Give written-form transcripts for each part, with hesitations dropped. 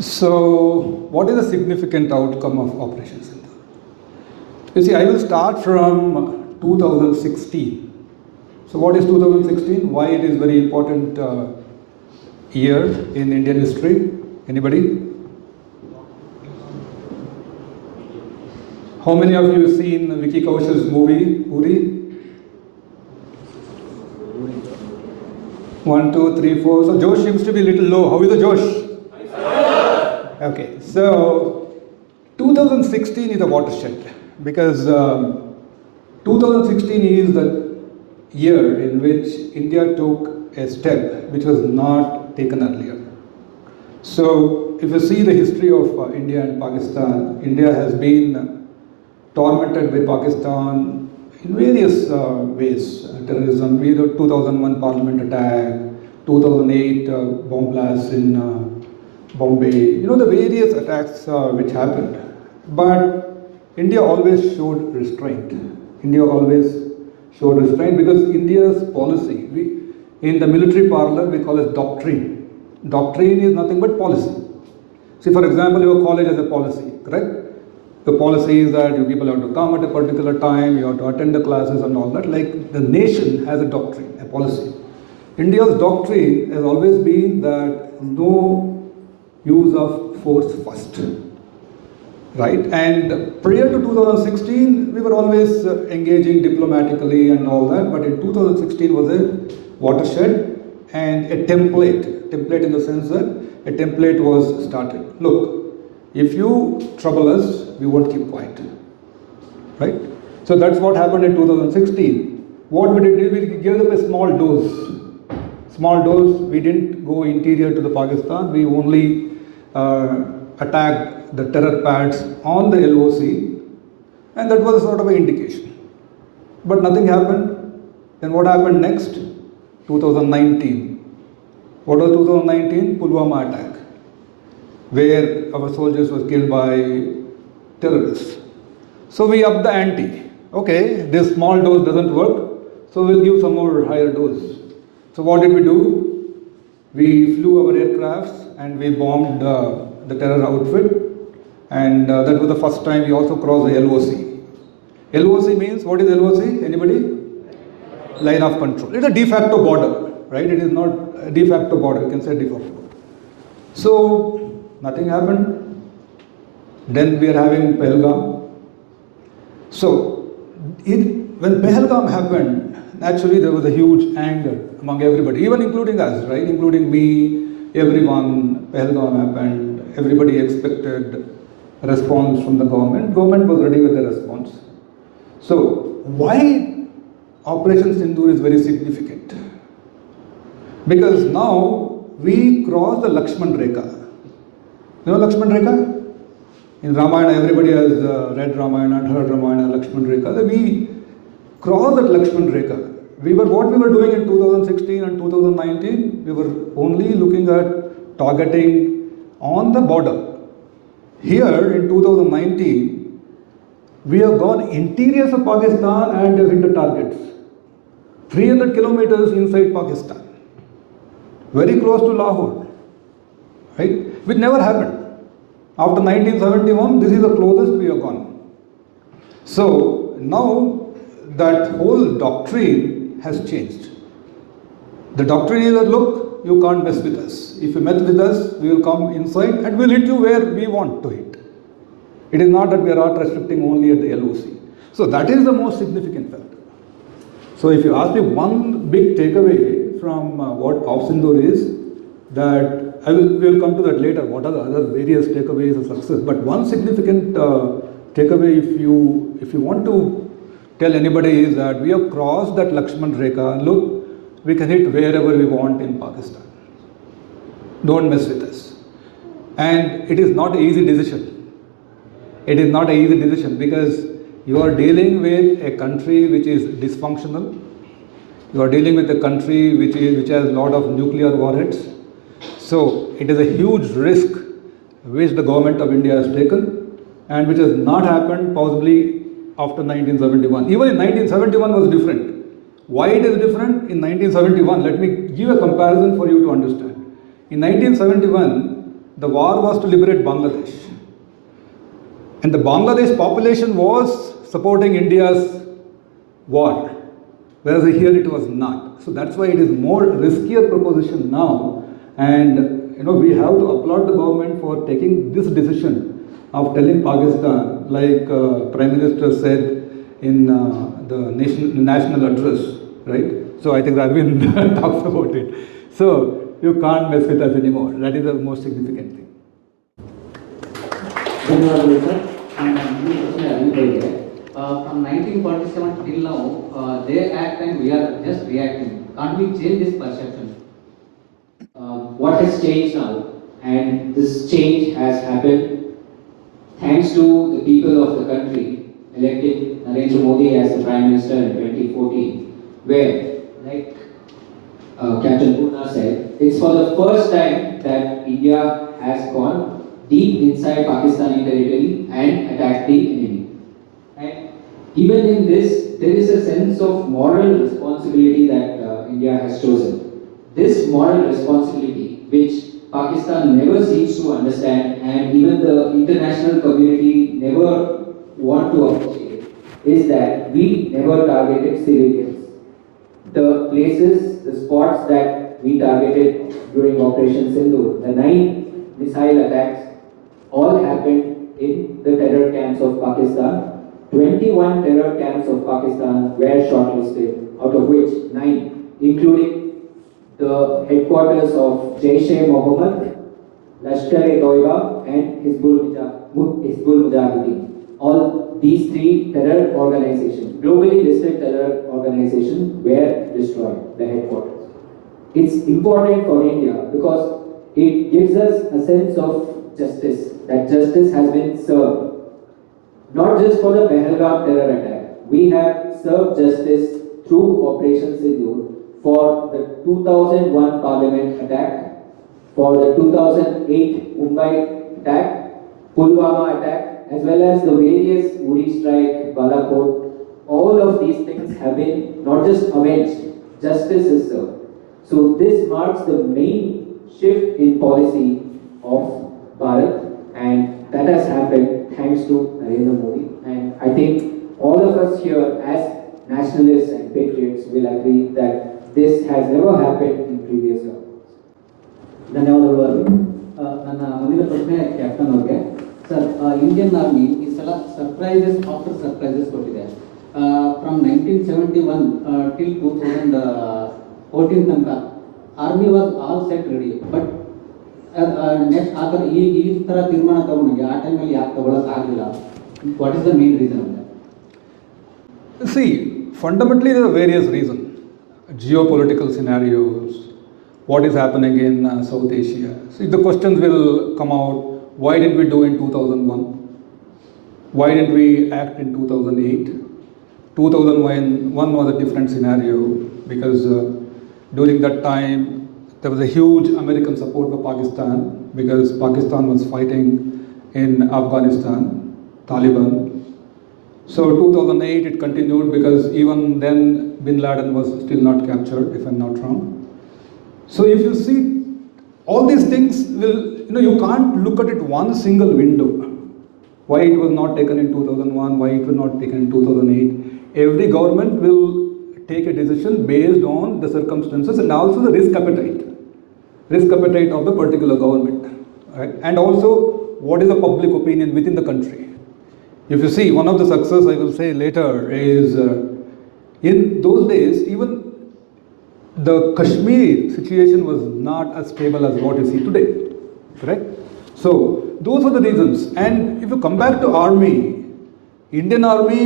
So, what is the significant outcome of Operation Sindoor? You see, I will start from 2016. So, what is 2016? Why it is very important year in Indian history? Anybody? How many of you have seen Vicky Kaushal's movie Uri? 1, 2, 3, 4. So Josh seems to be a little low. How is the Josh? Okay, so 2016 is a watershed because 2016 is the year in which India took a step which was not taken earlier. So, if you see the history of India and Pakistan, India has been tormented by Pakistan in various ways. Terrorism, either 2001 Parliament attack, 2008 bomb blasts in Bombay, the various attacks which happened. But India always showed restraint. India always showed restraint because India's policy, in the military parlor, we call it doctrine. Doctrine is nothing but policy. See, for example, your college has a policy, correct? The policy is that you people have to come at a particular time, you have to attend the classes and all that. Like the nation has a doctrine, a policy. India's doctrine has always been that no use of force first, right? And prior to 2016, we were always engaging diplomatically and all that, but in 2016 was a watershed and a template in the sense that a template was started. Look, if you trouble us, we won't keep quiet, right? So that's what happened in 2016. What we did, we gave them a small dose. Small dose, we didn't go interior to the Pakistan, we only attacked the terror pads on the LOC, and that was sort of an indication. But nothing happened. Then what happened next? 2019. What was 2019? Pulwama attack, where our soldiers were killed by terrorists. So we upped the ante. Okay, this small dose doesn't work, so we'll give some more higher dose. So what did we do? We flew our aircrafts and we bombed the terror outfit, and that was the first time we also crossed the LOC. LOC means, what is LOC? Anybody? Line of control. It's a de facto border, right? It is not a de facto border, you can say de facto border. So, nothing happened. Then we are having Pahalgam. So, when Pahalgam happened, naturally there was a huge anger among everybody, even including us, right? Including me, everyone. Pahalgam happened, everybody expected a response from the government. Government was ready with the response. So, why Operation Sindoor is very significant? Because now we cross the Lakshman Rekha. You know Lakshman Rekha? In Ramayana, everybody has read Ramayana and heard Ramayana, Lakshman Rekha. We crossed that Lakshman Rekha. What we were doing in 2016 and 2019, we were only looking at targeting on the border. Here in 2019, we have gone interiors of Pakistan and have hit the targets. 300 kilometers inside Pakistan. Very close to Lahore. Right? Which never happened. After 1971, this is the closest we have gone. So, now that whole doctrine has changed. The doctrine is that, look, you can't mess with us. If you mess with us, we will come inside and we'll hit you where we want to hit. It is not that we are not restricting only at the LOC. So that is the most significant factor. So if you ask me one big takeaway from what Operation Sindoor is, that we will come to that later, what are the other various takeaways of success. But one significant takeaway, if you want to tell anybody, is that we have crossed that Lakshman Rekha. Look, we can hit wherever we want in Pakistan. Don't mess with us. And it is not an easy decision. It is not an easy decision because you are dealing with a country which is dysfunctional. You are dealing with a country which has a lot of nuclear warheads. So it is a huge risk which the government of India has taken and which has not happened possibly after 1971. Even in 1971 was different. Why it is different? In 1971, let me give a comparison for you to understand. In 1971, the war was to liberate Bangladesh. And the Bangladesh population was supporting India's war, whereas here it was not. So that's why it is more riskier proposition now. And we have to applaud the government for taking this decision of telling Pakistan, like Prime Minister said in the national address, right? So I think Aravind talks about it. So you can't mess with us anymore. That is the most significant thing. From 1947 till now, they act and we are just reacting. Can't we change this perception? What has changed now, and this change has happened thanks to the people of the country elected Narendra Modi as the Prime Minister in 2014, where, like Captain Poorna said, it's for the first time that India has gone deep inside Pakistani territory and attacked the enemy. And even in this, there is a sense of moral responsibility that India has chosen. This moral responsibility, which Pakistan never seems to understand and even the international community never want to appreciate, is that we never targeted civilians. The places, the spots that we targeted during Operation Sindoor, the 9 missile attacks, all happened in the terror camps of Pakistan. 21 terror camps of Pakistan were shortlisted, out of which 9, including the headquarters of Jaish-e-Mohammed, Lashkar-e-Toiba and Hizbul Mujahideen. All these 3 terror organizations, globally listed terror organizations, were destroyed, the headquarters. It's important for India because it gives us a sense of justice, that justice has been served. Not just for the Pahalgam terror attack, we have served justice through Operation Sindoor for the 2001 Parliament attack, for the 2008 Mumbai attack, Pulwama attack, as well as the various Uri strike, Balakot. All of these things have been not just avenged, justice is served. So this marks the main shift in policy of Bharat, and that has happened thanks to Narendra Modi. And I think all of us here as nationalists and patriots will agree that this has never happened in previous governments. ಧನ್ಯವಾದಗಳು ಅರವಿಂದ್. ನನ್ನ ಮುಂದಿನ ಪ್ರಶ್ನೆ captain ಅವ್ರಿಗೆ. Sir, Indian army ಈ ಸಲ surprises after surprises ಕೊಟ್ಟಿದೆ. From 1971 till 2014 ತನಕ army was all set ready. But next ಆ ಥರ ಈ ಥರ ತೀರ್ಮಾನ ತಗೊಂಡಿಗೆ ಆ ಟೈಮಲ್ಲಿ ಯಾಕೆ ತಗೊಳಕ್ ಆಗಲಿಲ್ಲ? What is the main reason ಅಂತ? See, fundamentally there are various reasons. Geopolitical scenarios, what is happening in South Asia. See, the questions will come out, why did we do in 2001? Why did we act in 2008? 2001 was a different scenario because during that time there was a huge American support for Pakistan because Pakistan was fighting in Afghanistan, Taliban. So 2008 it continued because even then Bin Laden was still not captured, if I'm not wrong. So if you see, all these things will, you can't look at it one single window. Why it was not taken in 2001, why it was not taken in 2008. Every government will take a decision based on the circumstances and also the risk appetite of the particular government. Right? And also, what is the public opinion within the country. If you see, one of the success I will say later is in those days, even the Kashmir situation was not as stable as what you see today, correct? So those are the reasons. And if you come back to army, Indian army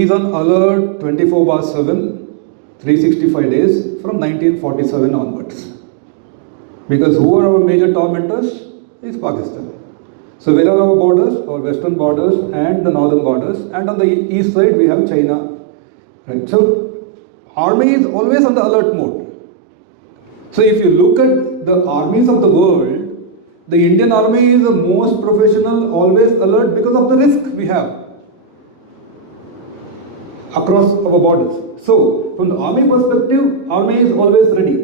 is on alert 24/7, 365 days from 1947 onwards. Because who are our major tormentors is Pakistan. So where are our borders? Our western borders and the northern borders, and on the east side we have China. Right? So army is always on the alert mode. So if you look at the armies of the world, the Indian army is the most professional, always alert because of the risk we have across our borders. So from the army perspective, army is always ready.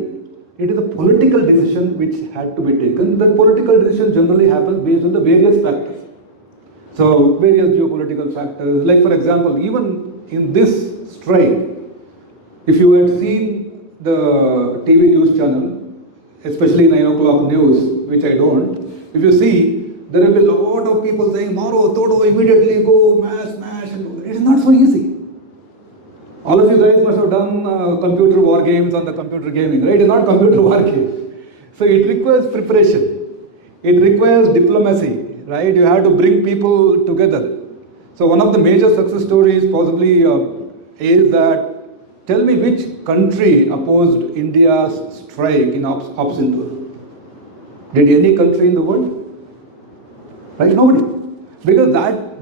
It is a political decision which had to be taken. That political decision generally happens based on the various factors. So, various geopolitical factors, like for example, even in this strike, if you had seen the TV news channel, especially 9 o'clock news, which I don't, if you see, there will be a lot of people saying, Maro, Todo, immediately go, mash, and it is not so easy. All of you guys must have done computer war games on the computer gaming, right? It is not computer war game. So it requires preparation. It requires diplomacy, right? You have to bring people together. So one of the major success stories possibly is that, tell me which country opposed India's strike in Operation Sindoor? Did any country in the world? Right? Nobody. Because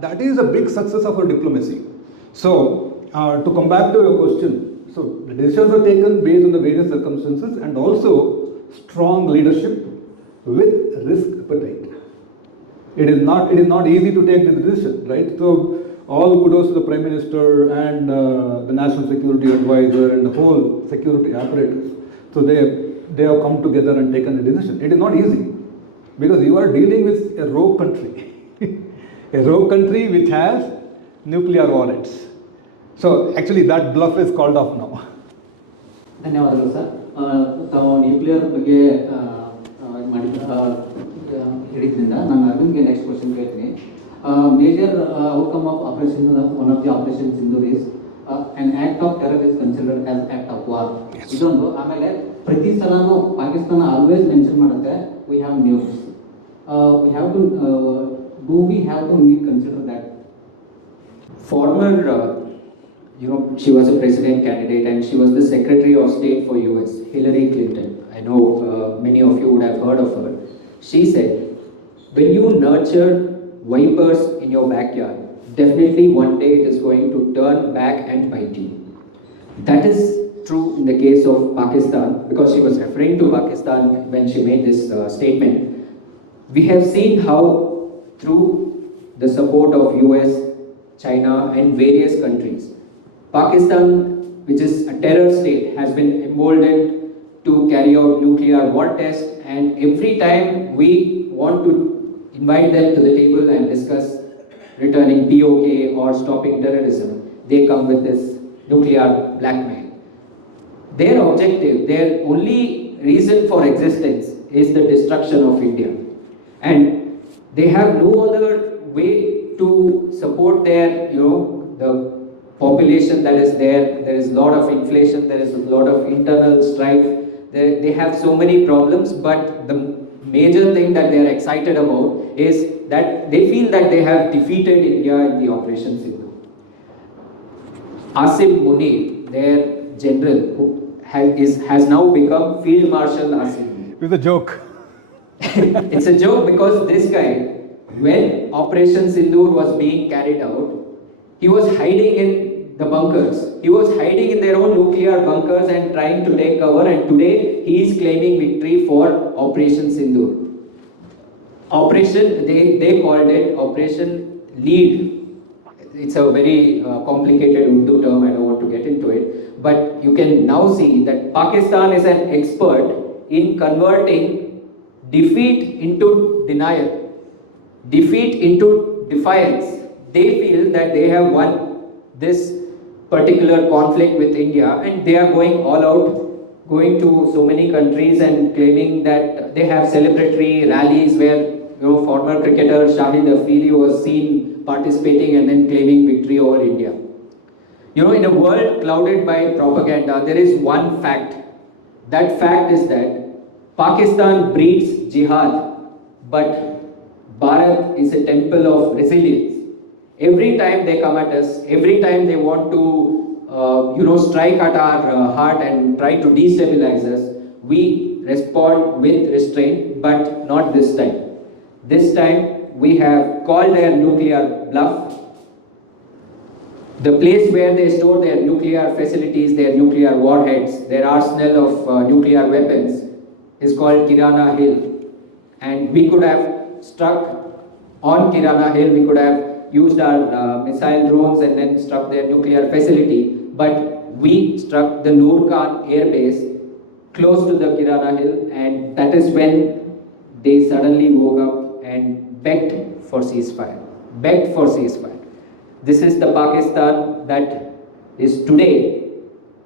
that is a big success of our diplomacy. So, to come back to your question, so the decisions are taken based on the various circumstances and also strong leadership with risk appetite. It is not easy to take this decision, right? So all kudos to the Prime Minister and the National Security Advisor and the whole security apparatus. So they have come together and taken a decision. It is not easy because you are dealing with a rogue country, a rogue country which has nuclear warheads. So actually that bluff is called off now. ಧನ್ಯವಾದಗಳು sir. ತಾವು nuclear ಬಗ್ಗೆ ಹೇಳಿದ್ರಿಂದ ನಾನು ಅರವಿಂದ್ಗೆ next question ಕೇಳ್ತೀನಿ. Major outcome of operation, one of the operation Sindoor is an act of terror is considered as act of war. ಇದೊಂದು. ಆಮೇಲೆ ಪ್ರತಿ ಸಲನೂ Pakistan always mention ಮಾಡುತ್ತೆ we have nukes. We have to do we have to consider that? Former she was a president candidate and she was the Secretary of State for US, Hillary Clinton. I know many of you would have heard of her. She said, when you nurture vipers in your backyard, definitely one day it is going to turn back and bite you. That is true in the case of Pakistan, because she was referring to Pakistan when she made this statement. We have seen how through the support of US, China and various countries, Pakistan, which is a terror state, has been emboldened to carry out nuclear war tests, and every time we want to invite them to the table and discuss returning POK or stopping terrorism, they come with this nuclear blackmail. Their objective, their only reason for existence is the destruction of India. And they have no other way to support their, the population that is there. There is a lot of inflation, there is a lot of internal strife. They have so many problems, but the major thing that they are excited about is that they feel that they have defeated India in the Operation Sindoor. Asim Munir, their general, who has now become Field Marshal Asim. It's a joke. It's a joke because this guy, when Operation Sindoor was being carried out, he was hiding in the bunkers. He was hiding in their own nuclear bunkers and trying to take cover, and today he is claiming victory for Operation Sindoor. They called it Operation Lead. It's a very complicated Urdu term, I don't want to get into it. But you can now see that Pakistan is an expert in converting defeat into denial, defeat into defiance. They feel that they have won this particular conflict with India and they are going all out, going to so many countries and claiming that they have celebratory rallies where former cricketer Shahid Afridi was seen participating and then claiming victory over India. In a world clouded by propaganda, there is one fact. That fact is that Pakistan breeds jihad, but Bharat is a temple of resilience. Every time they come at us, every time they want to, strike at our heart and try to destabilize us, we respond with restraint, but not this time. This time, we have called their nuclear bluff. The place where they store their nuclear facilities, their nuclear warheads, their arsenal of nuclear weapons is called Kirana Hill. And we could have struck on Kirana Hill, we could have used our missile drones and then struck their nuclear facility, but we struck the Noor Khan air base close to the Kirana Hill, and that is when they suddenly woke up and begged for ceasefire. Begged for ceasefire. This is the Pakistan that is today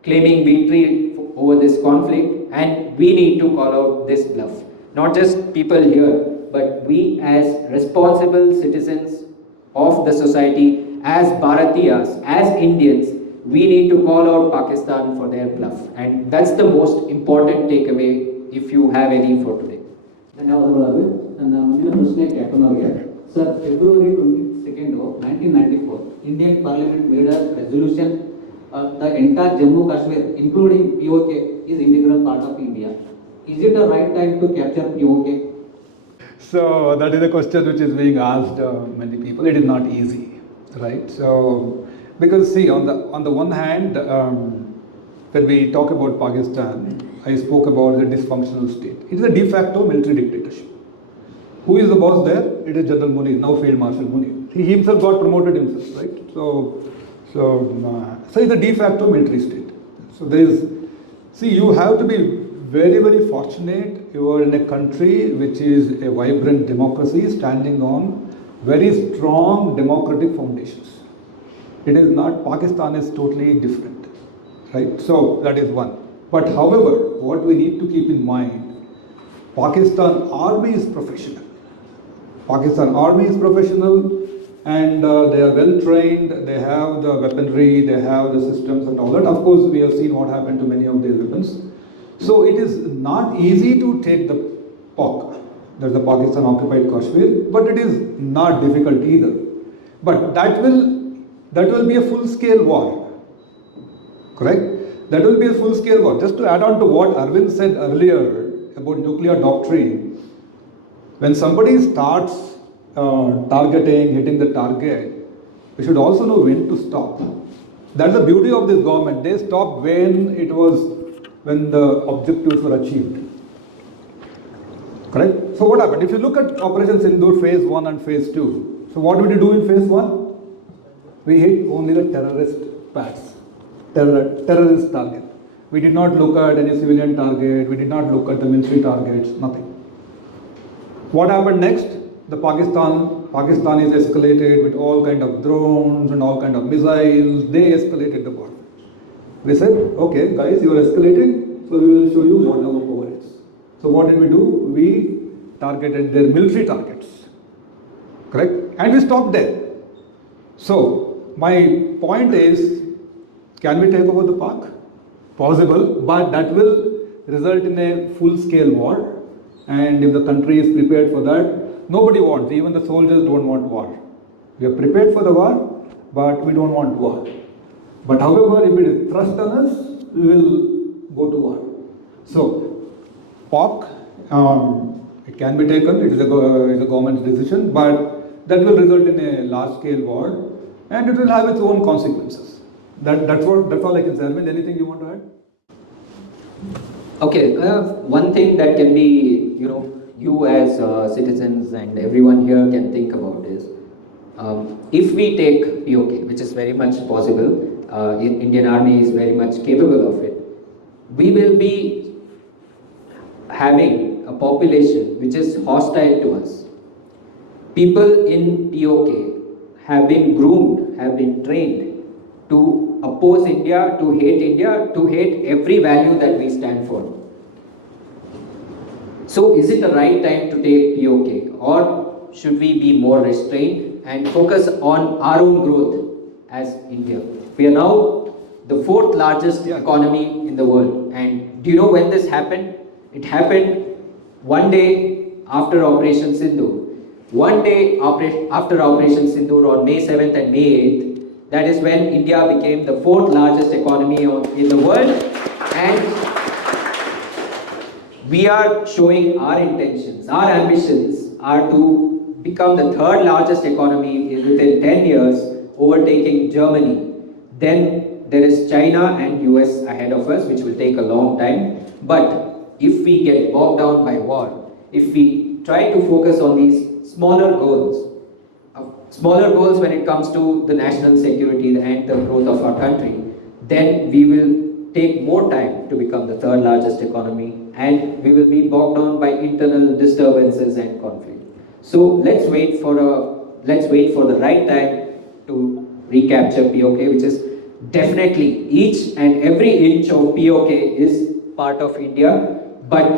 claiming victory over this conflict, and we need to call out this bluff. Not just people here, but we as responsible citizens of the society, as Bharatiyas, as Indians, we need to call out Pakistan for their bluff. And that's the most important takeaway if you have any for today. ಧನ್ಯವಾದಗಳು ಅರವಿಂದ್. ನನ್ನ ಮುಂದಿನ ಪ್ರಶ್ನೆ captain ಅವರಿಗೆ. Sir, February 22 1994 Indian parliament made a resolution the entire Jammu Kashmir including POK is integral part of India. Is it a right time to capture POK? So that is a question which is being asked many people. It is not easy, right? So because see, on the one hand, when we talk about Pakistan, I spoke about the dysfunctional state. It is a de facto military dictatorship. Who is the boss there? It is General Munir, now Field Marshal Munir. He himself got promoted himself, right? So it's a de facto military state. So there is, see, you have to be very, very fortunate. You are in a country which is a vibrant democracy standing on very strong democratic foundations. It is not, Pakistan is totally different, right? So that is one. But however, what we need to keep in mind, Pakistan army is professional. Pakistan army is professional, and they are well trained, they have the weaponry, they have the systems and all that. Of course, we have seen what happened to many of their weapons. So it is not easy to take the POK, that's the Pakistan occupied Kashmir, but it is not difficult either. But that will be a full-scale war, correct? That will be a full-scale war. Just to add on to what Aravind said earlier about nuclear doctrine, when somebody starts targeting, hitting the target, we should also know when to stop. That's the beauty of this government. They stopped when the objectives were achieved. Correct? So what happened? If you look at Operation Sindoor phase 1 and phase 2, so what did we do in phase 1? We hit only the terrorist pads, terrorist target. We did not look at any civilian target, we did not look at the military targets, nothing. What happened next? The Pakistan is escalated with all kind of drones and all kind of missiles. They escalated the war. We said, okay guys, you are escalating, so we will show you what our power is. So what did we do? We targeted their military targets, correct? And we stopped there. So my point is, can we take over the Pak? Possible, but that will result in a full-scale war. And if the country is prepared for that, nobody wants, even the soldiers don't want war. We are prepared for the war, but we don't want war. But however, if it is thrust on us, we will go to war. So, POK, it can be taken, it is a government's decision, but that will result in a large-scale war, and it will have its own consequences. That's all I can say. Aravind, anything you want to add? Okay, one thing that can be, you as citizens and everyone here can think about is, if we take POK, which is very much possible, Indian Army is very much capable of it, we will be having a population which is hostile to us. People in POK have been groomed, have been trained to oppose India, to hate every value that we stand for. So is it the right time to take POK, or should we be more restrained and focus on our own growth as India? We are now the 4th largest economy in the world, and do you know when this happened? It happened one day after Operation Sindoor. One day after Operation Sindoor on May 7th and May 8th, that is when India became the 4th largest economy in the world, and we are showing our intentions, our ambitions are to become the 3rd largest economy within 10 years, overtaking Germany. Then there is China and US ahead of us, which will take a long time. But if we get bogged down by war, if we try to focus on these smaller goals when it comes to the national security and the growth of our country, then we will take more time to become the third largest economy, and we will be bogged down by internal disturbances and conflict. So let's wait for the right time to recapture POK, which is definitely each and every inch of POK is part of India, but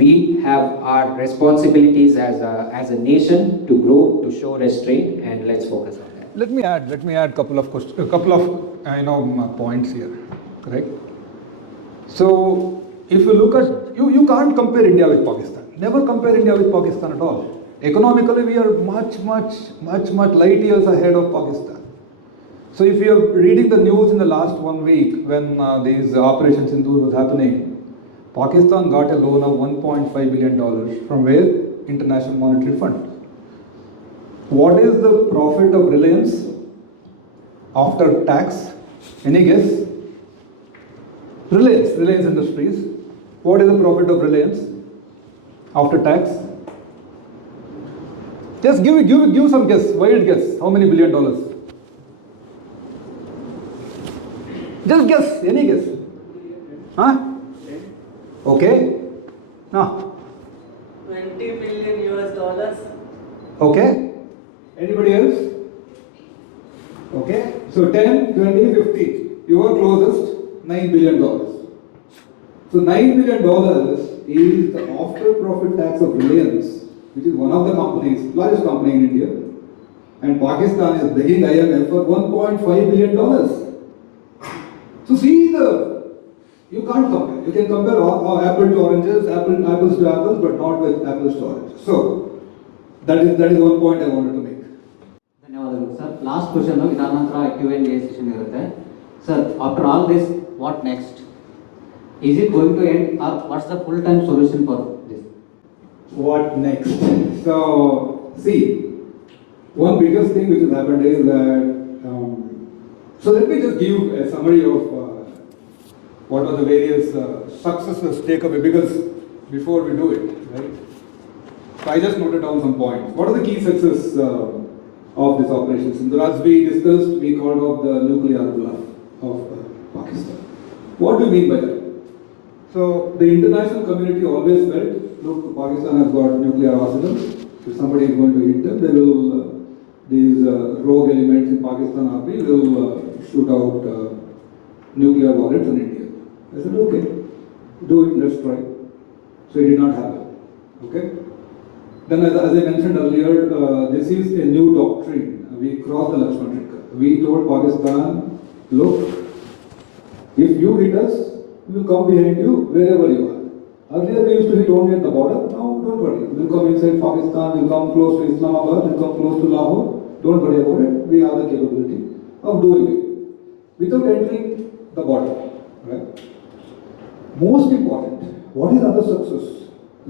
we have our responsibilities as a nation to grow, to show restraint, and let's focus on that. Let me add couple of points here, correct? So if you look at, you can't compare India with Pakistan. Never compare India with Pakistan at all. Economically, we are much light years ahead of Pakistan. So if you are reading the news in the last 1 week when these Operation Sindoor was happening, Pakistan got a loan of $1.5 billion from where? International Monetary Fund. What is the profit of Reliance after tax? Any guess? Reliance Industries. What is the profit of Reliance after tax? Just give some guess, wild guess. How many $billion? Just guess, any guess? Huh? Okay. Now. 20 billion US dollars. Okay. Anybody else? Okay. So 10, 20, 50. Your closest, $9 billion. So $9 billion is the after profit tax of Reliance, which is one of the companies, largest company in India. And Pakistan is begging IMF for $1.5 billion. So see you can't compare. You can compare all apple to oranges, apples to apples, but not with apples to oranges. So that is one point I wanted to make. ಧನ್ಯವಾದಗಳು sir. Last question ಇದಾದ ನಂತರ Q&A session ಇರುತ್ತೆ. Sir, after all this, what next? Is it going to end, or what's the full-time solution for this? What next? So, see, one biggest thing which has happened is that, so let me just give a summary of what are the various successes takeaway, because before we do it, right? So I just noted down some points. What are the key successes of this operation? Sindoor, as we discussed, we called off the nuclear bluff of Pakistan. What do you mean by that? So the international community always felt, look, Pakistan has got nuclear arsenal. If somebody is going to hit them, they will, these rogue elements in Pakistan army will shoot out nuclear warheads on India. I said, okay, do it, let's try. So it did not happen. Okay. Then as I mentioned earlier, this is a new doctrine. We crossed the Lakshman Rekha. We told Pakistan, look, if you hit us, we will come behind you wherever you are. Earlier we used to hit only at the border. Now don't worry. We'll come inside Pakistan, we'll come close to Islamabad, we'll come close to Lahore. Don't worry about it. We have the capability of doing it without entering the border. Right? Most important, what is other success?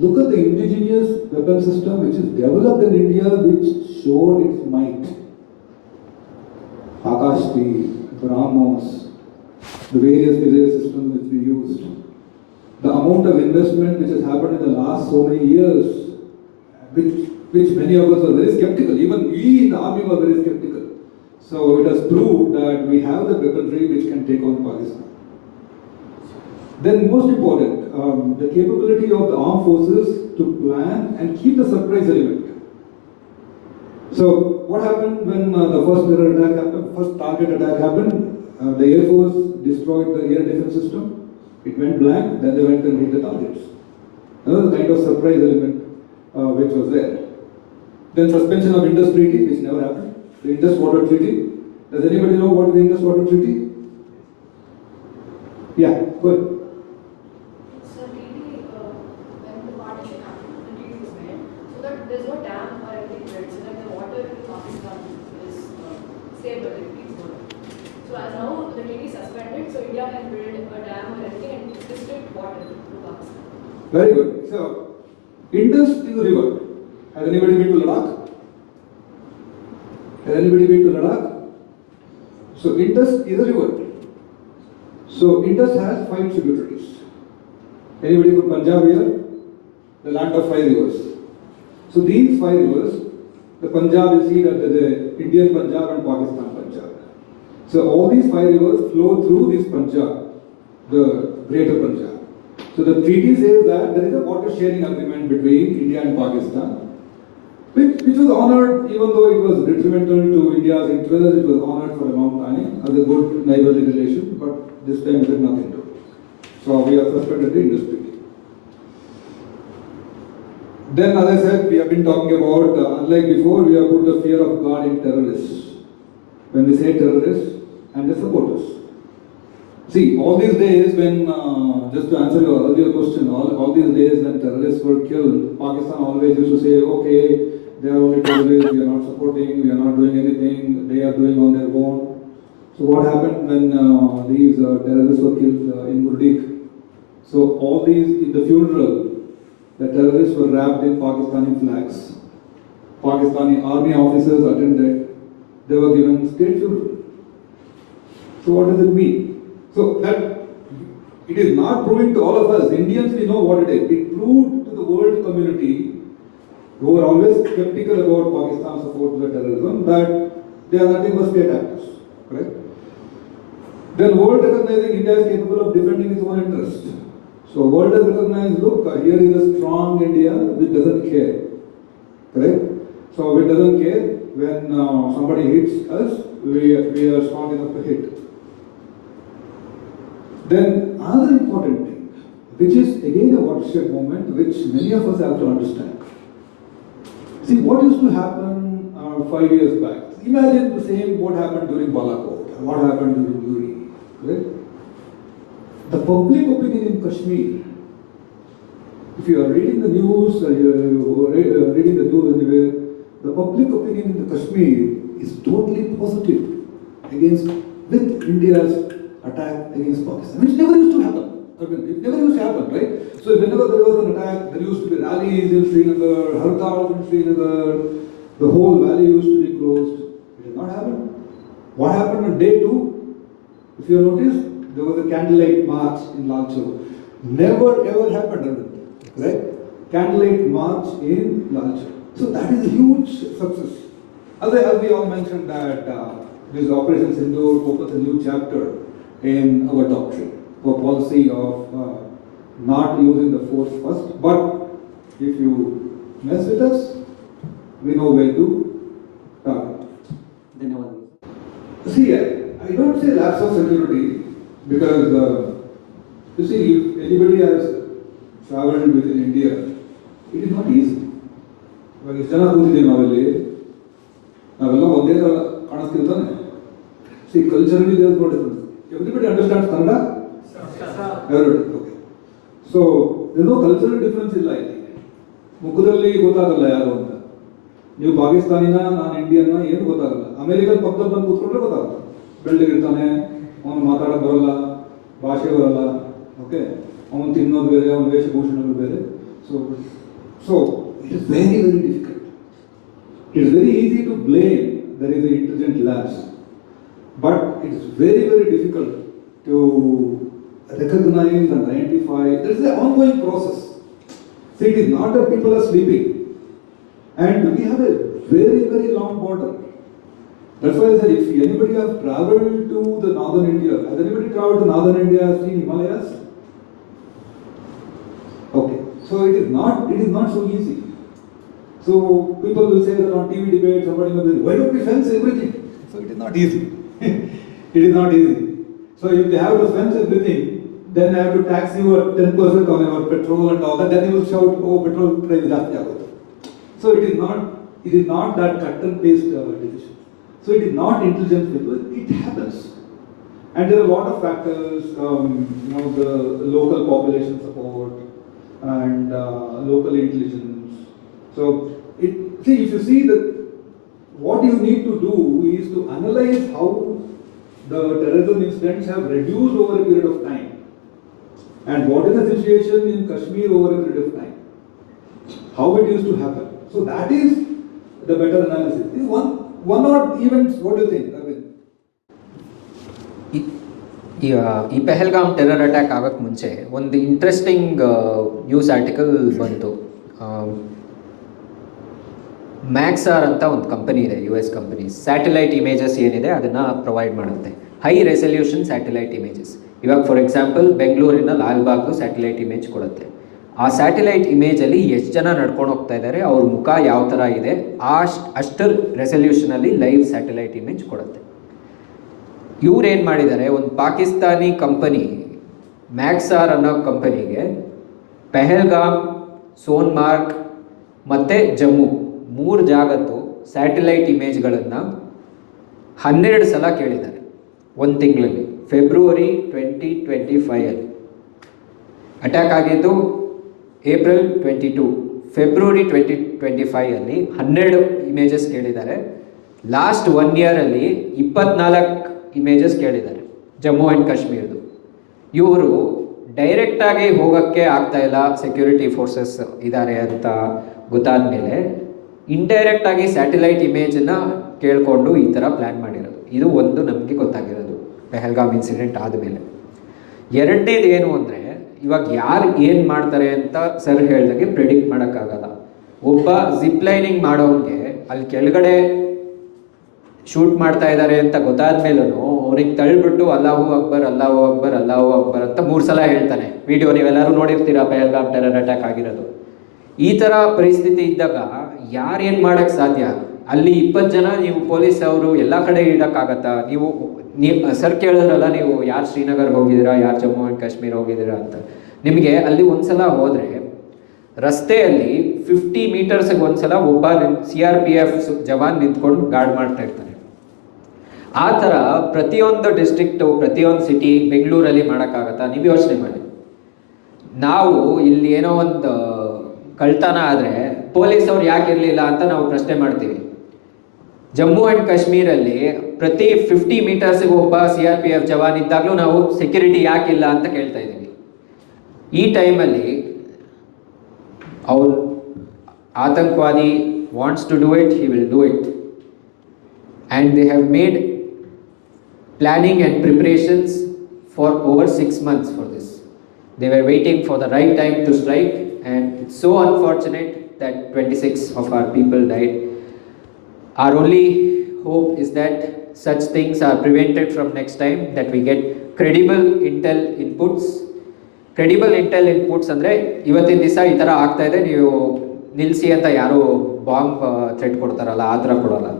Look at the indigenous weapon system which is developed in India, which showed its might. Akashti, BrahMos, the various missile systems which we used, the amount of investment which has happened in the last so many years, which many of us are very skeptical. Even we in the army were very skeptical. So it has proved that we have the weaponry which can take on Pakistan. Then most important, the capability of the armed forces to plan and keep the surprise element. So what happened when the first terror attack happened, first target attack happened? The Air Force destroyed the air defense system. It went blank, then they went and hit the targets. Another kind of surprise element which was there. Then suspension of Indus Treaty, which never happened. The Indus Water Treaty. Does anybody know what is the Indus Water Treaty? Yeah, good. There's no dam or anything built, so that the water in Pakistan is stable, it keeps going. So as now the treaty is suspended, so India can build a dam or anything and distribute water to Pakistan. Very good. So Indus is a river. Has anybody been to Ladakh? Has anybody been to Ladakh? So Indus is a river. So Indus has 5 tributaries. Anybody from Punjab here? The land of 5 rivers. So these 5 rivers, the Punjab, you see that there is a Indian Punjab and Pakistan Punjab. So all these 5 rivers flow through this Punjab, the greater Punjab. So the treaty says that there is a water sharing agreement between India and Pakistan, which was honored, even though it was detrimental to India's interests. It was honored for a long time as a good neighborly relation, but this time it had nothing to do. So we have suspended the industry. Then, as I said, we have been talking about, unlike before, we have put the fear of God in terrorists. When we say terrorists and their supporters. See, all these days when, just to answer your earlier question, all these days when terrorists were killed, Pakistan always used to say, okay, they are only terrorists, we are not supporting, we are not doing anything, they are doing on their own. So what happened when these terrorists were killed in Murdik? So all these, in the funeral, the terrorists were wrapped in Pakistani flags. Pakistani army officers attended, they were given state funeral. So what does it mean? So that it is not proving to all of us, Indians, we know what it is. It proved to the world community, who were always skeptical about Pakistan's support to the terrorism, that they are nothing but state actors. Correct? Then world recognizing India is capable of defending its own interests. So world has recognized, look, here is a strong India which doesn't care. Correct? So it doesn't care when somebody hits us, we are strong enough to hit. Then another important thing, which is again a watershed moment, which many of us have to understand. See, what used to happen 5 years back? Imagine the same what happened during Balakot, what happened during Uri. Correct? The public opinion in Kashmir, if you are reading the news, you are reading the news anywhere, the public opinion in the Kashmir is totally positive with India's attack against Pakistan, which never used to happen. I mean, it never used to happen, right? So whenever there was an attack, there used to be rallies in Srinagar, Hartals in Srinagar, the whole valley used to be closed. It did not happen. What happened on day 2? If you notice, there was a candlelight march in Lalchowk. Never ever happened, right? Candlelight march in Lalchowk. So that is a huge success. As we all mentioned that this Operation Sindoor opens a new chapter in our doctrine, our policy of not using the force first, but if you mess with us, we know where to target. See, I don't say lapse of security because you see, if anybody has traveled within India, it is not easy. ಇವಾಗ ಎಷ್ಟು ಜನ ಕೂತಿದ್ದೀವಿ ನಾವೆಲ್ಲ ಒಂದೇ ಥರ ಕಾಣಿಸ್ತಿರ್ತಾನೆ. See culturally there no difference. Everybody understands Kannada? Everybody, okay. So, there is no cultural difference ಇಲ್ಲ ಇಲ್ಲಿ. ಮುಖದಲ್ಲಿ ಗೊತ್ತಾಗಲ್ಲ ಯಾರು ಅಂತ. ನೀವು ಪಾಕಿಸ್ತಾನಿನ, ನಾನು ಇಂಡಿಯನ್ನ ಏನು ಗೊತ್ತಾಗಲ್ಲ. ಅಮೆರಿಕನ್ ಪಕ್ಕದಲ್ಲಿ ಬಂದು ಕೂತ್ಕೊಂಡ್ರೆ ಗೊತ್ತಾಗಲ್ಲ. ಬೆಳ್ಳಗಿರ್ತಾನೆ, ಅವನು ಮಾತಾಡೋಕೆ ಬರಲ್ಲ, ಭಾಷೆ ಬರಲ್ಲ, ಓಕೆ, ಅವನು ತಿನ್ನೋದು ಬೇರೆ, ಅವನ ವೇಷಭೂಷಣಗಳು ಬೇರೆ. So it is very, very difficult. It is very easy to blame there is an intelligent lapse, but it is very, very difficult to recognize and identify. There is an ongoing process. See, it is not that people are sleeping, and we have a very, very long border. That's why I said, if anybody has traveled to the northern India, has anybody traveled to northern India, has seen Himalayas? Okay, so it is not so easy. So people will say that on TV debate, somebody will say, why don't we fence everything? So it is not easy. It is not easy. So if they have to fence everything, then they have to tax you at 10% on your petrol and all that. Then you will shout, oh, petrol price is jasti agutte. So it is not that cut and paste decision. So it is not intelligent people. It happens. And there are a lot of factors, the local population support and local intelligence. So, if you see that what you need to do is to analyze how the terrorism incidents have reduced over a period of time, and what is the situation in Kashmir over a period of time, how it used to happen. So that is the better analysis. Is one odd events. What do you think, Aravind? ಈ Pahalgam terror attack ಆಗೋಕ್ಕೆ ಮುಂಚೆ ಒಂದು interesting news article ಬಂತು. ಮ್ಯಾಕ್ಸಾರ್ ಅಂತ ಒಂದು company ಇದೆ, US company. Satellite images ಏನಿದೆ ಅದನ್ನು ಪ್ರೊವೈಡ್ ಮಾಡುತ್ತೆ, ಹೈ ರೆಸಲ್ಯೂಷನ್ ಸ್ಯಾಟಲೈಟ್ ಇಮೇಜಸ್. ಇವಾಗ ಫಾರ್ ಎಕ್ಸಾಂಪಲ್ ಬೆಂಗಳೂರಿನ ಲಾಲ್ಬಾಗ್ದು ಸ್ಯಾಟಲೈಟ್ ಇಮೇಜ್ ಕೊಡುತ್ತೆ. ಆ ಸ್ಯಾಟಲೈಟ್ ಇಮೇಜಲ್ಲಿ ಎಷ್ಟು ಜನ ನಡ್ಕೊಂಡು ಹೋಗ್ತಾ ಇದ್ದಾರೆ, ಅವ್ರ ಮುಖ ಯಾವ ಥರ ಇದೆ, ಅಷ್ಟರ ರೆಸಲ್ಯೂಷನಲ್ಲಿ ಲೈವ್ ಸ್ಯಾಟಲೈಟ್ ಇಮೇಜ್ ಕೊಡುತ್ತೆ. ಇವ್ರು ಏನು ಮಾಡಿದ್ದಾರೆ, ಒಂದು ಪಾಕಿಸ್ತಾನಿ ಕಂಪನಿ ಮ್ಯಾಕ್ಸಾರ್ ಅನ್ನೋ ಕಂಪನಿಗೆ ಪೆಹಲ್ಗಾಮ್, ಸೋನ್ಮಾರ್ಗ್ ಮತ್ತು ಜಮ್ಮು 3 ಜಾಗದ್ದು ಸ್ಯಾಟಲೈಟ್ ಇಮೇಜ್ಗಳನ್ನು 12 ಸಲ ಕೇಳಿದ್ದಾರೆ ಒಂದು ತಿಂಗಳಲ್ಲಿ. ಫೆಬ್ರವರಿ 2025 ಅಟ್ಯಾಕ್ ಆಗಿದ್ದು ಏಪ್ರಿಲ್ 22, ಫೆಬ್ರವರಿ 2025 12 ಇಮೇಜಸ್ ಕೇಳಿದ್ದಾರೆ. ಲಾಸ್ಟ್ 1 ಇಯರಲ್ಲಿ 24 ಇಮೇಜಸ್ ಕೇಳಿದ್ದಾರೆ ಜಮ್ಮು ಆ್ಯಂಡ್ ಕಾಶ್ಮೀರದು. ಇವರು ಡೈರೆಕ್ಟಾಗಿ ಹೋಗೋಕ್ಕೆ ಆಗ್ತಾಯಿಲ್ಲ, ಸೆಕ್ಯೂರಿಟಿ ಫೋರ್ಸಸ್ ಇದ್ದಾರೆ ಅಂತ ಗೊತ್ತಾದ ಮೇಲೆ ಇಂಡೈರೆಕ್ಟಾಗಿ ಸ್ಯಾಟಲೈಟ್ ಇಮೇಜನ್ನು ಕೇಳಿಕೊಂಡು ಈ ಥರ ಪ್ಲ್ಯಾನ್ ಮಾಡಿರೋದು. ಇದು ಒಂದು ನಮಗೆ ಗೊತ್ತಾಗಿರೋದು ಪೆಹಲ್ಗಾಮ್ ಇನ್ಸಿಡೆಂಟ್ ಆದಮೇಲೆ. ಎರಡನೇದು ಏನು ಅಂದರೆ, ಇವಾಗ ಯಾರು ಏನು ಮಾಡ್ತಾರೆ ಅಂತ ಸರ್ ಹೇಳ್ದಾಗೆ ಪ್ರಿಡಿಕ್ಟ್ ಮಾಡೋಕ್ಕಾಗಲ್ಲ. ಒಬ್ಬ ಜಿಪ್ ಲೈನಿಂಗ್ ಮಾಡೋನಿಗೆ ಅಲ್ಲಿ ಕೆಳಗಡೆ ಶೂಟ್ ಮಾಡ್ತಾ ಇದ್ದಾರೆ ಅಂತ ಗೊತ್ತಾದ ಮೇಲೂ ಅವ್ರಿಗೆ ತಳ್ಳಿಬಿಟ್ಟು ಅಲ್ಲಾಹು ಅಕ್ಬರ್ ಅಲ್ಲಾಹು ಅಕ್ಬರ್ ಅಲ್ಲಾಹು ಅಕ್ಬರ್ ಅಂತ 3 ಸಲ ಹೇಳ್ತಾನೆ. ವಿಡಿಯೋ ನೀವೆಲ್ಲರೂ ನೋಡಿರ್ತೀರಾ, ಪೆಹಲ್ಗಾಮ್ ಟೆರರ್ ಅಟ್ಯಾಕ್ ಆಗಿರೋದು. ಈ ಥರ ಪರಿಸ್ಥಿತಿ ಇದ್ದಾಗ ಯಾರೇನು ಮಾಡೋಕ್ಕೆ ಸಾಧ್ಯ? ಅಲ್ಲಿ 20 ಜನ ನೀವು ಪೊಲೀಸ್ ಅವರು ಎಲ್ಲ ಕಡೆ ಇಡೋಕ್ಕಾಗತ್ತಾ? ನೀವು ಸರ್ ಕೇಳಿದ್ರಲ್ಲ, ನೀವು ಯಾರು ಶ್ರೀನಗರ್ ಹೋಗಿದ್ದೀರಾ, ಯಾರು ಜಮ್ಮು ಆ್ಯಂಡ್ ಕಾಶ್ಮೀರ ಹೋಗಿದ್ದೀರಾ ಅಂತ. ನಿಮಗೆ ಅಲ್ಲಿ ಒಂದ್ಸಲ ಹೋದರೆ ರಸ್ತೆಯಲ್ಲಿ 50 ಮೀಟರ್ಸ್ಗೆ ಒಂದ್ಸಲ ಒಬ್ಬ CRPF ಜವಾನ್ ನಿಂತ್ಕೊಂಡು ಗಾರ್ಡ್ ಮಾಡ್ತಾ ಇರ್ತಾನೆ. ಆ ಥರ ಪ್ರತಿಯೊಂದು ಡಿಸ್ಟ್ರಿಕ್ಟು, ಪ್ರತಿಯೊಂದು ಸಿಟಿ, ಬೆಂಗಳೂರಲ್ಲಿ ಮಾಡೋಕ್ಕಾಗತ್ತಾ? ನೀವು ಯೋಚನೆ ಮಾಡಿ. ನಾವು ಇಲ್ಲಿ ಏನೋ ಒಂದು ಕಳ್ತನ ಆದರೆ ಪೊಲೀಸವ್ರು ಯಾಕೆ ಇರಲಿಲ್ಲ ಅಂತ ನಾವು ಪ್ರಶ್ನೆ ಮಾಡ್ತೀವಿ. ಜಮ್ಮು ಆ್ಯಂಡ್ ಕಾಶ್ಮೀರಲ್ಲಿ ಪ್ರತಿ 50 ಮೀಟರ್ಸ್ಗೆ ಒಬ್ಬ CRPF ಜವಾನ್ ಇದ್ದಾಗಲೂ ನಾವು ಸೆಕ್ಯೂರಿಟಿ ಯಾಕಿಲ್ಲ ಅಂತ ಕೇಳ್ತಾ ಇದ್ದೀವಿ. ಈ ಟೈಮಲ್ಲಿ ಅವ್ರು ಆತಂಕವಾದಿ wants to do it, he will do it. And they have made planning and preparations for over 6 months for this. They were waiting for the right time to strike, and it's so unfortunate that 26 of our people died. Our only hope is that such things are prevented from next time, that we get credible intel inputs. Credible intel inputs ಅಂದರೆ ಇವತ್ತಿನ ದಿವಸ ಈ ಥರ ಆಗ್ತಾ ಇದೆ, ನೀವು ನಿಲ್ಲಿಸಿ ಅಂತ ಯಾರು ಬಾಂಬ್ ಥ್ರೆಟ್ ಕೊಡ್ತಾರಲ್ಲ ಆ ಥರ ಕೊಡೋಲ್ಲ.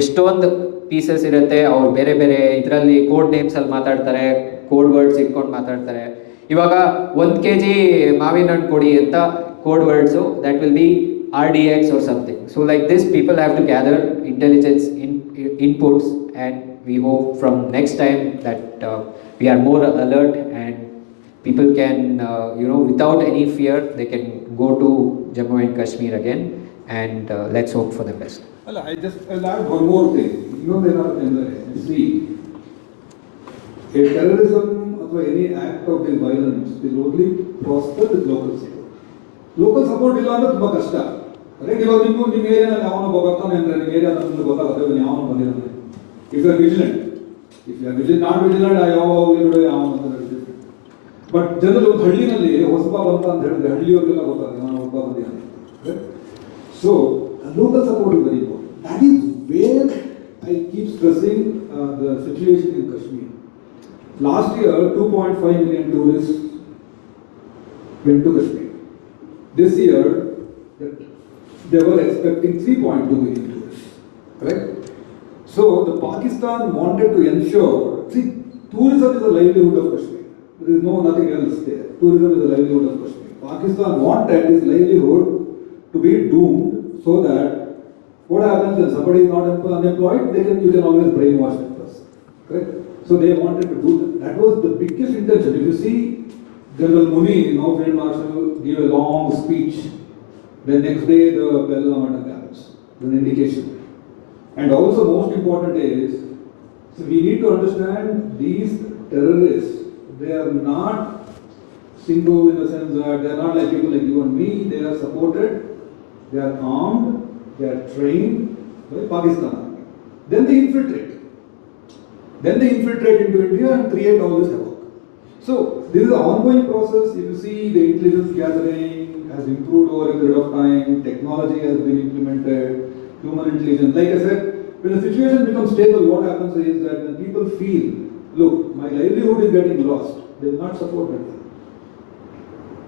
ಎಷ್ಟೊಂದು ಪೀಸಸ್ ಇರುತ್ತೆ, ಅವ್ರು ಬೇರೆ ಬೇರೆ ಇದರಲ್ಲಿ ಕೋಡ್ ನೇಮ್ಸಲ್ಲಿ ಮಾತಾಡ್ತಾರೆ, ಕೋಡ್ ವರ್ಡ್ಸ್ ಇಟ್ಕೊಂಡು ಮಾತಾಡ್ತಾರೆ. ಇವಾಗ 1 kg ಮಾವಿನ ಹಣ್ಣು ಕೊಡಿ ಅಂತ code words, that will be RDX or something. So like this, people have to gather intelligence inputs, and we hope from next time that we are more alert and people can, without any fear, they can go to Jammu and Kashmir again, and let's hope for the best. I'll add one more thing. There are see, a terrorism or any act of the violence will only prosper with local support. Local support ಇಲ್ಲ ಅಂದ್ರೆ ತುಂಬ ಕಷ್ಟ. Correct. ಇವಾಗ ನಿಮ್ಮ ಏರಿಯಾನಲ್ಲಿ ಯಾವನೋ ಬರ್ತಾನೆ ಅಂದರೆ ನಿಮ್ಮ ಏರಿಯಾದಲ್ಲಿ ಗೊತ್ತಾಗುತ್ತೆ ಯಾವನೋ ಬಂದಿದ್ದಾನೆ. If you are vigilant, not vigilant, ಯಾವಾಗ ಯಾವನೋ ಅಂತ ಹೇಳ್ತೀವಿ. ಬಟ್ ಜನರು ಒಂದು ಹಳ್ಳಿನಲ್ಲಿ ಹೊಸಬ ಬಂತ ಅಂತ ಹೇಳಿದ್ರೆ ಹಳ್ಳಿಯವರಿಗೆಲ್ಲ ಗೊತ್ತಾಗುತ್ತೆ ನಾನು ಹೊಸಬ ಬಂದಿದ್ದಾನೆ. So local support is very important. That is where I keep stressing the situation in Kashmir. Last year, 2.5 million tourists went to Kashmir. This year, they were expecting 3.2 million tourists. Correct? So, the Pakistan wanted to ensure, see, tourism is the livelihood of Kashmir. There is nothing else there. Tourism is the livelihood of Kashmir. Pakistan wanted this livelihood to be doomed, so that what happens when somebody is not unemployed, you can always brainwash that person. Correct? So they wanted to do that. That was the biggest intention. If you see General Muni, Field Marshal, give a long speech. The next day the Pahalgam happens. There's an indication. And also most important is, so we need to understand these terrorists, they are not single in the sense that they are not like people like you and me. They are supported, they are armed, they are trained by Pakistan army. Then they infiltrate. Into India and create all this havoc. So this is an ongoing process. If you see, the intelligence gathering has improved over a period of time. Technology has been implemented. human intelligence. Like I said, when a situation becomes stable, what happens is that when people feel, look, my livelihood is getting lost, they will not support it.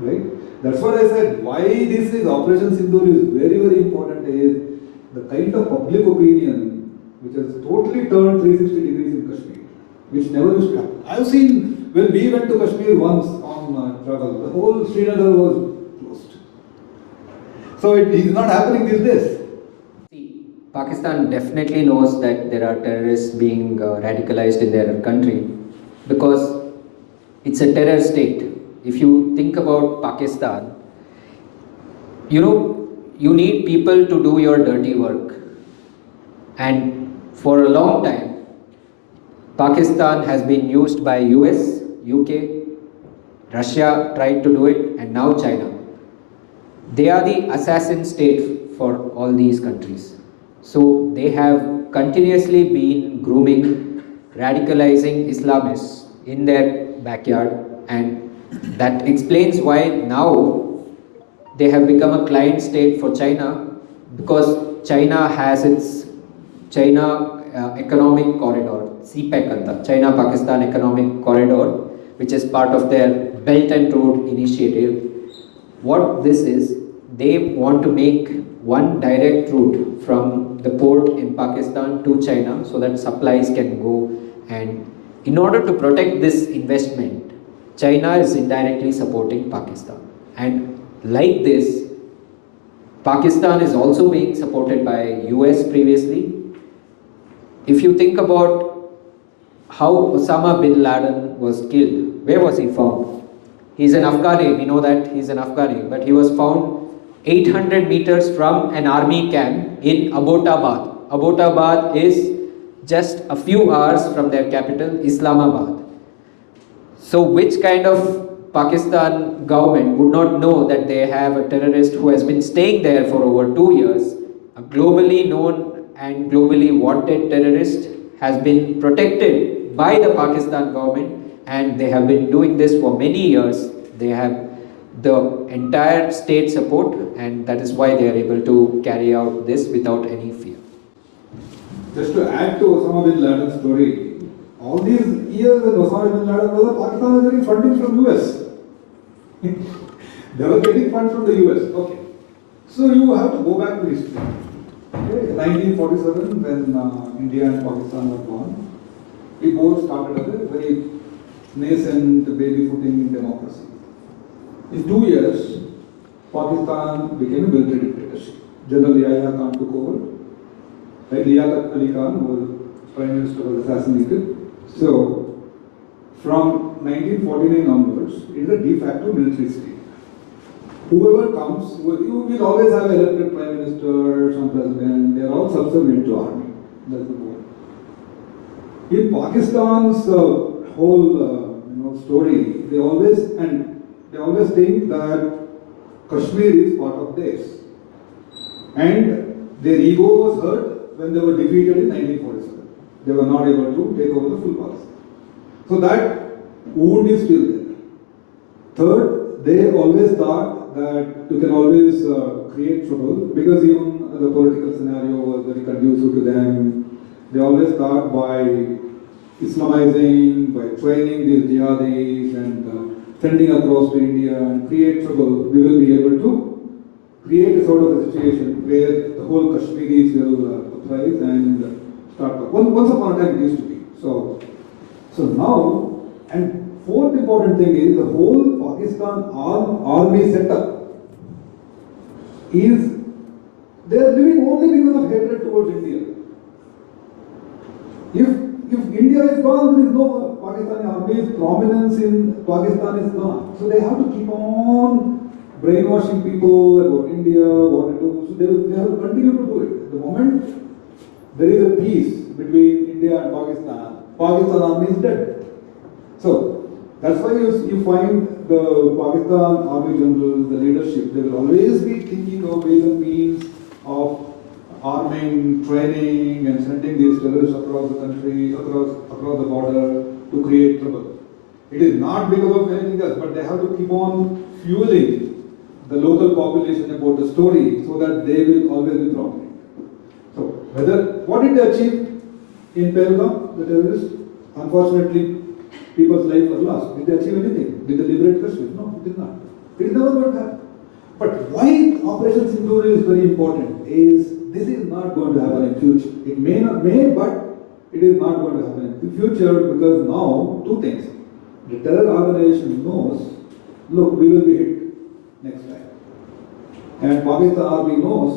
Right? That's what I said. Why this is Operation Sindoor is very, very important is the kind of public opinion which has totally turned 360 degrees in Kashmir, which never used to happen. I've seen when we went to Kashmir once on travel, the whole Srinagar was closed. So it is not happening these days. See, Pakistan definitely knows that there are terrorists being radicalized in their country because it's a terror state. If you think about Pakistan, you need people to do your dirty work. And for a long time, Pakistan has been used by US, UK, Russia tried to do it, and now China. They are the assassin state for all these countries. So they have continuously been grooming, radicalizing Islamists in their backyard, and that explains why now they have become a client state for China, because China has its China Economic Corridor, CPEC anta, China-Pakistan Economic Corridor, which is part of their Belt and Road Initiative. What this is, they want to make one direct route from the port in Pakistan to China so that supplies can go, and in order to protect this investment, China is indirectly supporting Pakistan. And like this, Pakistan is also being supported by US previously. If you think about how Osama bin Laden was killed, where was he found? He's an Afghani, we know that he's an Afghani, but he was found 800 meters from an army camp in Abbottabad. Abbottabad is just a few hours from their capital, Islamabad. So which kind of Pakistan government would not know that they have a terrorist who has been staying there for over 2 years, a globally known and globally wanted terrorist, has been protected by the Pakistan government, and they have been doing this for many years. They have the entire state support, and that is why they are able to carry out this without any fear. Just to add to Osama bin Laden's story, all these years that Osama bin Laden was, Pakistan was getting funding from US. They were getting funds from the US. Okay. So you have to go back to history. Okay. 1947, when India and Pakistan were born, we both started as a very nascent, baby-footing democracy. In 2 years, Pakistan became a military dictatorship. General Yahya Khan took over. Right? Liaquat Ali Khan, who was Prime Minister, was assassinated. So, from 1949 onwards, it is a de facto military state. Whoever comes, you will always have elected Prime Minister, some president, they are all subservient to army. That's the point. In Pakistan's whole story, they always think that Kashmir is part of theirs. And their ego was hurt when they were defeated in 1947. They were not able to take over the full Pakistan. So that wound is still there. Third, they always thought that you can always create trouble, because even the political scenario was very conducive to them. They always thought by Islamizing, by training these jihadis and sending across to India and create trouble, we will be able to create a sort of a situation where the whole Kashmiris will uprise and start. Once upon a time it used to be. So now, and fourth important thing is the whole Pakistan army setup is, they are living only because of hatred towards India. If India is gone, there is no Pakistani army's prominence in Pakistan is gone. So they have to keep on brainwashing people about India, what to do. So they have to continue to do it. The moment there is a peace between India and Pakistan army is dead. So that's why you find the Pakistan army generals, the leadership, they will always be thinking of ways and means of arming, training, and sending these terrorists across the country, across the border to create trouble. It is not because of anything else, but they have to keep on fueling the local population about the story so that they will always be prominent. So, what did they achieve in Pahalgam, the terrorists? Unfortunately, people's lives were lost. Did they achieve anything? Did they liberate Kashmir? No, it did not. It is never going to happen. But why Operation Sindoor is very important is this is not going to happen in future. It may not, but it is not going to happen in the future because now, two things. The terror organization knows, look, we will be hit next time. And Pakistan army knows,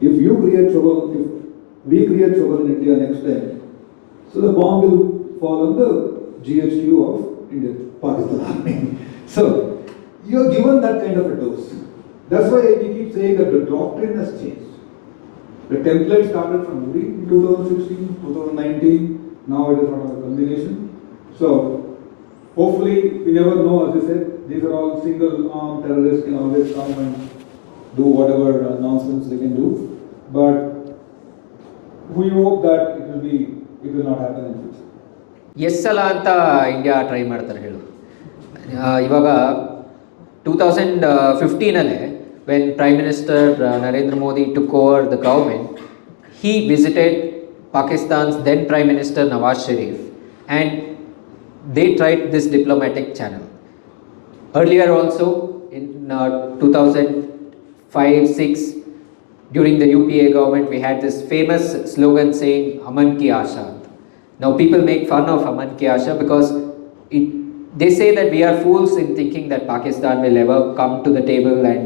if you create trouble, if we create trouble in India next time, so the bomb will fall on the GHQ of Indian Pakistan army. So, you are given that kind of a dose. That's why we keep saying that the doctrine has changed. The template started from Uri in 2016, 2019, now it is sort of a combination. So, hopefully, we never know, as I said, these are all single armed terrorists can always come and do whatever nonsense they can do. But we hope that it will not happen in future. ಎಷ್ಟು ಸಲ ಅಂತ India try ಮಾಡ್ತಾರೆ ಹೇಳು. ಇವಾಗ 2015 when Prime Minister Narendra Modi took over the government, he visited Pakistan's then Prime Minister Nawaz Sharif and they tried this diplomatic channel. Earlier also in 2005-6 during the UPA government we had this famous slogan saying Aman ki Asha. Now people make fun of Aman ki Asha because they say that we are fools in thinking that Pakistan will ever come to the table and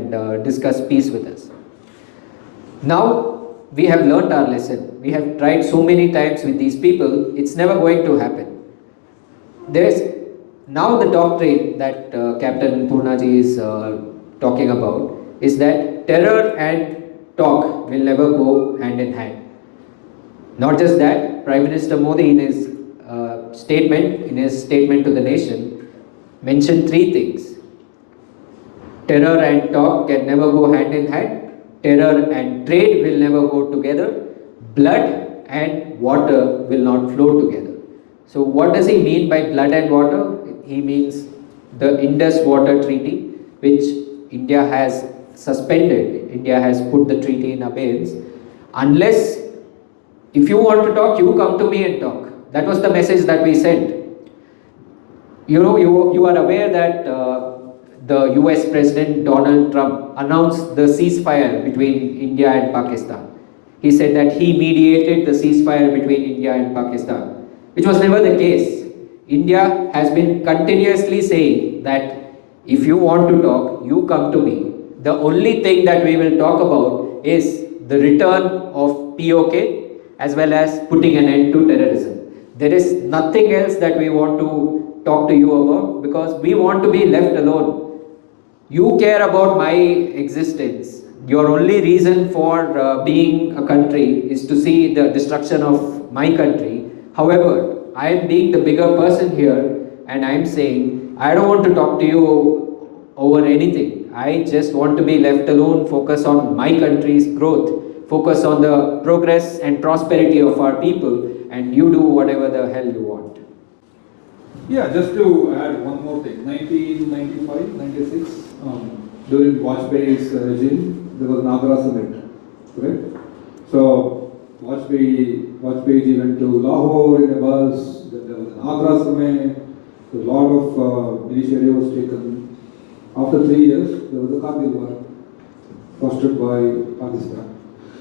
discuss peace with us. Now we have learnt our lesson. We have tried so many times with these people, it's never going to happen. There is now the doctrine that Captain Poorna ji is talking about is that terror and talk will never go hand in hand. Not just that, Prime Minister Modi in his statement to the nation mentioned three things. Terror and talk can never go hand in hand. Terror and trade will never go together. Blood and water will not flow together. So what does he mean by blood and water? He means the Indus Water Treaty, which India has suspended. India has put the treaty in abeyance. Unless, if you want to talk, you come to me and talk. That was the message that we sent. You know, you are aware that the US President Donald Trump announced the ceasefire between India and Pakistan. He said that he mediated the ceasefire between India and Pakistan, which was never the case. India has been continuously saying that if you want to talk, you come to me. The only thing that we will talk about is the return of POK as well as putting an end to terrorism. There is nothing else that we want to talk to you about because we want to be left alone. You care about my existence. Your only reason for being a country is to see the destruction of my country. However, I am being the bigger person here and I am saying I don't want to talk to you over anything. I just want to be left alone, focus on my country's growth, focus on the progress and prosperity of our people, and you do whatever the hell you want. Yeah, just to add one more thing. 1995, 96, during Vajpayee's regime, there was an Agra summit, correct? So, Vajpayee ji went to Lahore in a bus, then there was an Agra summit, so a lot of initiative was taken. After 3 years, there was a Kargil war, fostered by Pakistan.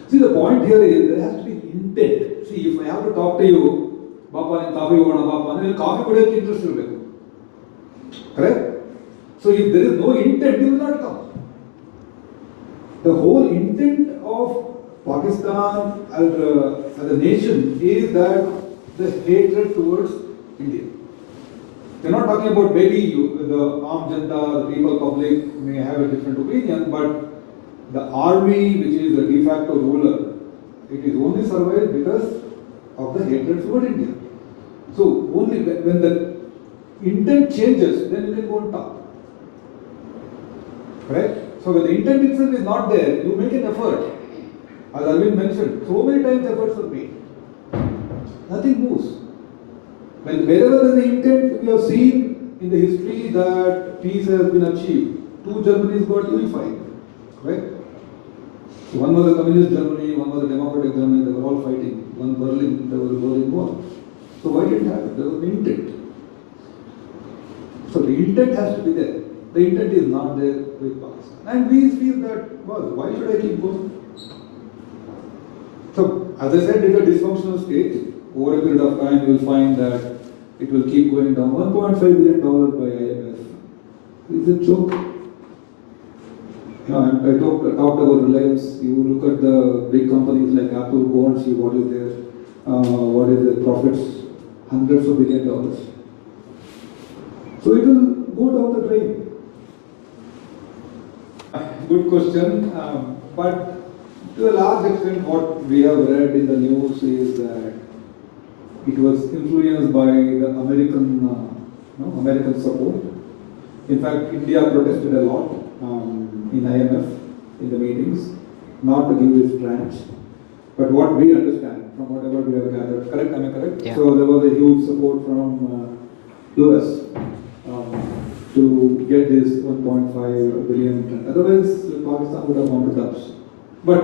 See, the point here is there has to be intent. See, if I have to talk to you, Bapa and coffee or Bapa, then coffee would have interest in you. Correct? So if there is no intent, you will not come. The whole intent of Pakistan as a nation is that the hatred towards India. We're not talking about maybe the armed janta, the people, public may have a different opinion, but the army, which is the de facto ruler, it is only survived because of the hatred toward India. So only when the intent changes, then you can go and talk. Right? So when the intent itself is not there, you make an effort. As Aravind mentioned, so many times efforts are made. Nothing moves. Wherever there is the intent, we have seen in the history that peace has been achieved. Two Germanys got unified. Right? So one was the communist Germany, one was the democratic Germany, they were all fighting. One Berlin, there was a Berlin Wall. So why did it happen? There was an intent. So the intent has to be there. The intent is not there with Pakistan. And we feel that, well, why should I keep going? So, as I said, it's a dysfunctional state. Over a period of time, you will find that it will keep going down. $1.5 billion by IMF is a joke. I talked about Reliance. You look at the big companies like Apple, go and see what is their profits, hundreds of billion dollars. So it will go down the drain. Good question, but to a large extent, what we have read in the news is that it was influenced by the American support. In fact, India protested a lot in IMF in the meetings, not to give its tranche. But what we understand from whatever we have gathered, correct? Am I correct? Yeah. So there was a huge support from US to get this 1.5 billion. Otherwise, Pakistan would have gone to dubs. But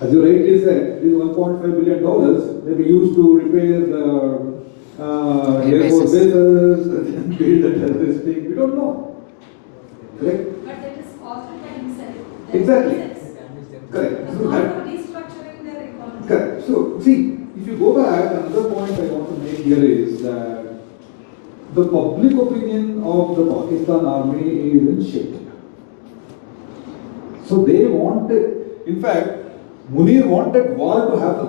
as you rightly said, this $1.5 billion may be used to repair the Air Force bases and build the terrorist thing. We don't know. Correct? But that is costed by himself. Exactly. Correct. So Not that, for restructuring their economy. correct. So see, if you go back, another point I want to make here is that the public opinion of the Pakistan army is in shit. So they wanted, in fact, Munir wanted war to happen.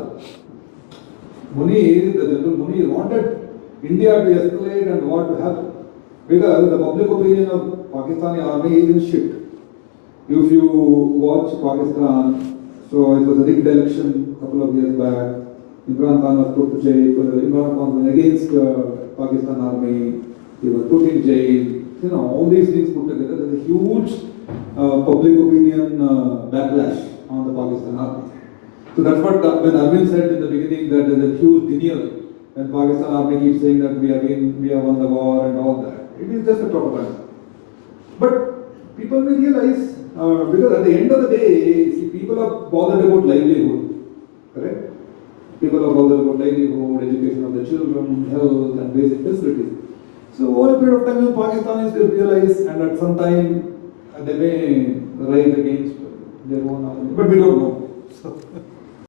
The General Munir wanted India to escalate and war to happen. Because the public opinion of Pakistani army is in shit. If you watch Pakistan, so it was a rigged election a couple of years back. Imran Khan was put to jail. Imran Khan was against Pakistan army. He was put in jail. You know, all these things put together, there's a huge public opinion backlash on the Pakistan army. So that's what when Aravind said in the beginning that there's a huge denial when Pakistan army keeps saying that we have won the war and all that. It is just a propaganda. But people will realize because at the end of the day, see, people are bothered about livelihood, correct? People are bothered about livelihood, education of the children, health, and basic facilities. So over a period of time, Pakistanis will realize, and at some time they may rise against their own army, but we don't know. So